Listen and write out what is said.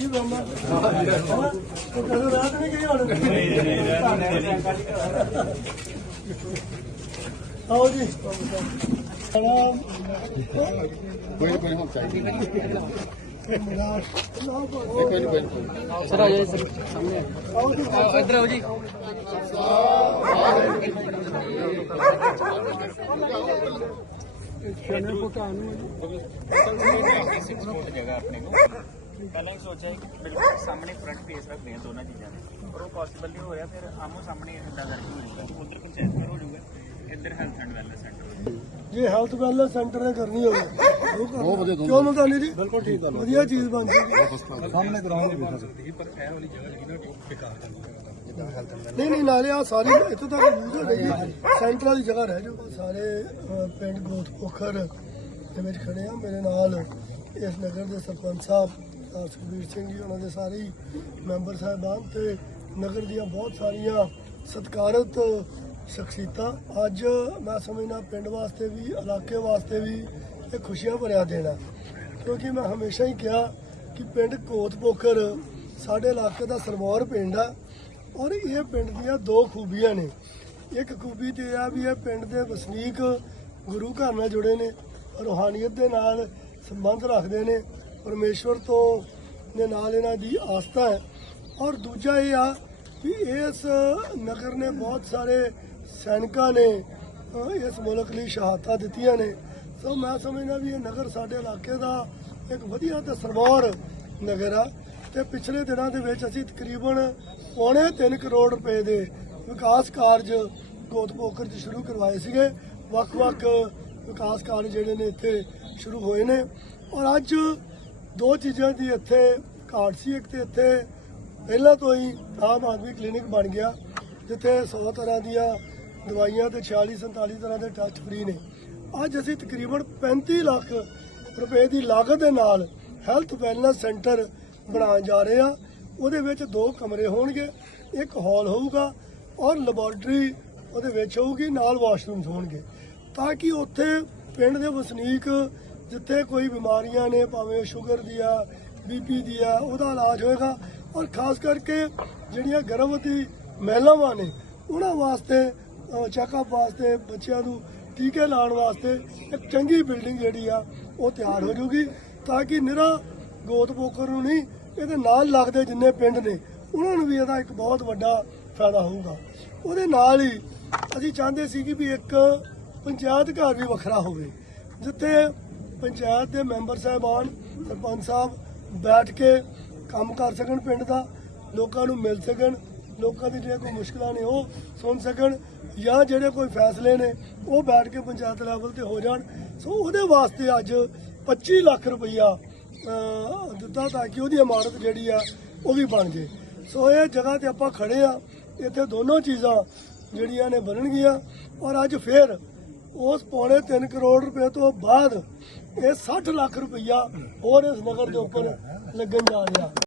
ਕੀ ਬੰਨਾ ਉਹ ਕਦੋਂ ਰਾਤ ਨਹੀਂ ਗਈ ਹੁਣ ਆਓ ਜੀ ਕੋਈ ਕੋਈ ਹੁਣ ਚਾਹੀਦੀ ਨਹੀਂ। ਕੋਈ ਕੋਈ ਸਰ ਆ ਜਾਓ ਸਰ ਸਾਹਮਣੇ ਜੀ ਆਓ ਇੱਧਰ ਆਓ ਜੀ ਜਗ੍ਹਾ ਆਪਣੇ ਕੋਲ ਪਹਿਲਾਂ ਹੀ ਸੋਚਿਆ ਕਿ ਬਿਲਕੁਲ ਸਾਹਮਣੇ ਫਰੰਟ ਫੇਸ ਰੱਖਦੇ ਆ ਦੋਨਾਂ ਚੀਜ਼ਾਂ ਦੇ। ਪਰ ਉਹ ਪੋਸੀਬਲ ਨਹੀਂ ਹੋ ਰਿਹਾ ਫਿਰ ਆਮੋ ਸਾਹਮਣੇ ਇਦਾਂ ਕਰਕੇ ਹੋ ਜਾਊਗਾ। ਉਧਰ ਪੰਚਾਇਤ ਘਰ ਹੋ ਜਾਊਗਾ ਇੱਧਰ ਹੈਲਥ ਐਂਡ ਵੈਲਨੈਸ ਸੈਂਟਰ ਹੋ ਜਾਊਗਾ। ਜੇ ਹੈਲਥ ਵੈਲਨੈਸ ਸੈਂਟਰ ਨੇ ਕਰਨੀ ਹੋਵੇ ਬਹੁਤ ਵਧੀਆ ਕਿਉਂ ਮਕਾਨੀ ਜੀ? ਬਿਲਕੁਲ ਠੀਕ ਗੱਲ ਵਧੀਆ ਚੀਜ਼ ਬਣ ਜੂਗੀ। ਸਾਹਮਣੇ ਗਰਾਊਂਡ ਵੀ ਬਣਾ ਨਹੀਂ ਨਹੀਂ ਨਾਲੇ ਆ ਸਾਰੀ ਇੱਥੋਂ ਤੱਕ ਯੂਜ਼ ਹੋ ਗਈ ਸੈਂਟਰ ਵਾਲੀ ਜਗ੍ਹਾ ਰਹਿ ਜਾਊ ਸਾਰੇ ਪਿੰਡ ਗੋਤ ਪੋਖਰ ਦੇ ਵਿੱਚ ਖੜੇ ਆ। ਮੇਰੇ ਨਾਲ ਇਸ ਨਗਰ ਦੇ ਸਰਪੰਚ ਸਾਹਿਬ ਸੁਖਬੀਰ ਸਿੰਘ ਜੀ, ਉਹਨਾਂ ਦੇ ਸਾਰੇ ਹੀ ਮੈਂਬਰ ਸਾਹਿਬਾਨ ਤੇ ਨਗਰ ਦੀਆਂ ਬਹੁਤ ਸਾਰੀਆਂ ਸਤਿਕਾਰਤ ਸ਼ਖਸੀਅਤਾਂ। ਅੱਜ ਮੈਂ ਸਮਝਣਾ ਪਿੰਡ ਵਾਸਤੇ ਵੀ, ਇਲਾਕੇ ਵਾਸਤੇ ਵੀ ਇਹ ਖੁਸ਼ੀਆਂ ਭਰਿਆ ਦੇਣਾ ਕਿਉਂਕਿ ਮੈਂ ਹਮੇਸ਼ਾ ਹੀ ਕਿਹਾ ਕਿ ਪਿੰਡ ਕੋਤਪੋਖਰ ਸਾਡੇ ਇਲਾਕੇ ਦਾ ਸਰਵੌਰ ਪਿੰਡ ਆ ਔਰ ਇਹ ਪਿੰਡ ਦੀਆਂ ਦੋ ਖੂਬੀਆਂ ਨੇ। ਇੱਕ ਖੂਬੀ ਤੇ ਇਹ ਆ ਵੀ ਇਹ ਪਿੰਡ ਦੇ ਵਸਨੀਕ ਗੁਰੂ ਘਰ ਨਾਲ ਜੁੜੇ ਨੇ, ਰੂਹਾਨੀਅਤ ਦੇ ਨਾਲ ਸੰਬੰਧ ਰੱਖਦੇ ਨੇ ਪਰਮੇਸ਼ਵਰ ਤੋਂ ਦੇ ਨਾਲ ਇਹਨਾਂ ਦੀ ਆਸਥਾ ਹੈ। ਔਰ ਦੂਜਾ ਇਹ ਆ ਕਿ ਇਸ ਨਗਰ ਨੇ ਬਹੁਤ ਸਾਰੇ ਸੈਨਿਕਾਂ ਨੇ ਇਸ ਮੁਲਕ ਲਈ ਸ਼ਹਾਦਤਾਂ ਦਿੱਤੀਆਂ ਨੇ। ਸੋ ਮੈਂ ਸਮਝਦਾ ਵੀ ਇਹ ਨਗਰ ਸਾਡੇ ਇਲਾਕੇ ਦਾ ਇੱਕ ਵਧੀਆ ਤੇ ਸਰਵੌਰ ਨਗਰ ਆ। ਤੇ ਪਿਛਲੇ ਦਿਨਾਂ ਦੇ ਵਿੱਚ ਅਸੀਂ ਤਕਰੀਬਨ ਪੌਣੇ 3 ਕਰੋੜ ਰੁਪਏ ਦੇ ਵਿਕਾਸ ਕਾਰਜ ਕੋਤਪੋਖਰ 'ਚ ਸ਼ੁਰੂ ਕਰਵਾਏ ਸੀਗੇ। ਵੱਖ-ਵੱਖ ਵਿਕਾਸ ਕਾਰਜ ਜਿਹੜੇ ਨੇ ਇੱਥੇ ਸ਼ੁਰੂ ਹੋਏ ਨੇ। ਔਰ ਅੱਜ ਦੋ ਚੀਜ਼ਾਂ ਦੀ ਇੱਥੇ ਘਾਟ ਸੀ, ਇੱਕ ਤੇ ਇੱਥੇ ਪਹਿਲਾਂ ਤੋਂ ਹੀ ਆਮ ਆਦਮੀ ਕਲੀਨਿਕ ਬਣ ਗਿਆ, ਜਿੱਥੇ 100 ਤਰ੍ਹਾਂ ਦੀਆਂ ਦਵਾਈਆਂ ਤੇ 46 47 ਤਰ੍ਹਾਂ ਦੇ ਟੈਸਟ ਫ੍ਰੀ ਨੇ। ਅੱਜ ਅਸੀਂ ਤਕਰੀਬਨ 35 ਲੱਖ ਰੁਪਏ ਦੀ ਲਾਗਤ ਦੇ ਨਾਲ ਹੈਲਥ ਵੈਲਨੈਸ ਸੈਂਟਰ ਬਣਾਉਣ ਜਾ ਰਹੇ ਆ ਉਹਦੇ ਵਿੱਚ ਦੋ ਕਮਰੇ ਹੋਣਗੇ, ਇੱਕ ਹਾਲ ਹੋਊਗਾ ਔਰ ਲੈਬੋਰਟਰੀ ਉਹਦੇ ਵਿੱਚ ਹੋਊਗੀ, ਨਾਲ ਵਾਸ਼ਰੂਮਸ ਹੋਣਗੇ। ਤਾਂ ਕਿ ਉੱਥੇ ਪਿੰਡ ਦੇ ਵਸਨੀਕ ਜਿੱਥੇ ਕੋਈ ਬਿਮਾਰੀਆਂ ਨੇ, ਭਾਵੇਂ ਸ਼ੂਗਰ ਦੀ ਆ ਬੀਪੀ ਦੀ ਆ, ਉਹਦਾ ਇਲਾਜ ਹੋਏਗਾ। ਔਰ ਖਾਸ ਕਰਕੇ ਜਿਹੜੀਆਂ ਗਰਭਵਤੀ ਮਹਿਲਾਵਾਂ ਨੇ, ਉਹਨਾਂ ਵਾਸਤੇ ਚੈੱਕਅਪ ਵਾਸਤੇ, ਬੱਚਿਆਂ ਨੂੰ ਟੀਕੇ ਲਾਉਣ ਵਾਸਤੇ ਇੱਕ ਚੰਗੀ ਬਿਲਡਿੰਗ ਜਿਹੜੀ ਆ, ਉਹ ਤਿਆਰ ਹੋ ਜਾਊਗੀ ਤਾਂ ਕਿ ਨਿਰਾ ਗੋਤ ਪੋਖਰ ਨੂੰ ਨਹੀਂ, ਇਹਦੇ ਨਾਲ ਲੱਗਦੇ ਜਿੰਨੇ ਪਿੰਡ ਨੇ, ਉਹਨਾਂ ਨੂੰ ਵੀ ਇਹਦਾ ਇੱਕ ਬਹੁਤ ਵੱਡਾ ਫਾਇਦਾ ਹੋਊਗਾ। ਉਹਦੇ ਨਾਲ ਹੀ ਅਸੀਂ ਚਾਹੁੰਦੇ ਸੀ ਕਿ ਵੀ ਇੱਕ ਪੰਚਾਇਤ ਘਰ ਵੀ ਵੱਖਰਾ ਹੋਵੇ, ਜਿੱਥੇ ਪੰਚਾਇਤ ਦੇ ਮੈਂਬਰ ਸਾਹਿਬਾਨ, ਸਰਪੰਚ ਸਾਹਿਬ ਬੈਠ ਕੇ ਕੰਮ ਕਰ ਸਕਣ ਪਿੰਡ ਦਾ, ਲੋਕਾਂ ਨੂੰ ਮਿਲ ਸਕਣ, ਲੋਕਾਂ ਦੀ ਜਿਹੜੀਆਂ ਕੋਈ ਮੁਸ਼ਕਲਾਂ ਨੇ ਉਹ ਸੁਣ ਸਕਣ ਜਾਂ ਜਿਹੜੇ ਕੋਈ ਫੈਸਲੇ ਨੇ ਉਹ ਬੈਠ ਕੇ ਪੰਚਾਇਤ ਲੈਵਲ ਤੇ ਹੋ ਜਾਣ। ਸੋ ਉਹਦੇ ਵਾਸਤੇ ਅੱਜ 25 ਲੱਖ ਰੁਪਈਆ ਦਿੱਤਾ ਤਾਂ ਕਿ ਉਹਦੀ ਇਮਾਰਤ ਜਿਹੜੀ ਆ ਉਹ ਵੀ ਬਣ ਜੇ। ਸੋ ਇਹ ਜਗ੍ਹਾ ਤੇ ਆਪਾਂ ਖੜੇ ਆ, ਇੱਥੇ ਦੋਨੋਂ ਚੀਜ਼ਾਂ ਜਿਹੜੀਆਂ ਨੇ ਬਣਨਗੀਆਂ ਔਰ ਅੱਜ ਫੇਰ ਉਸ ਪੌਣੇ 3 ਕਰੋੜ ਰੁਪਏ ਤੋਂ ਬਾਅਦ ਇਹ 60 ਲੱਖ ਰੁਪਈਆ ਹੋਰ ਇਸ ਨਗਰ ਦੇ ਉੱਪਰ ਲੱਗਣ ਜਾ ਰਿਹਾ।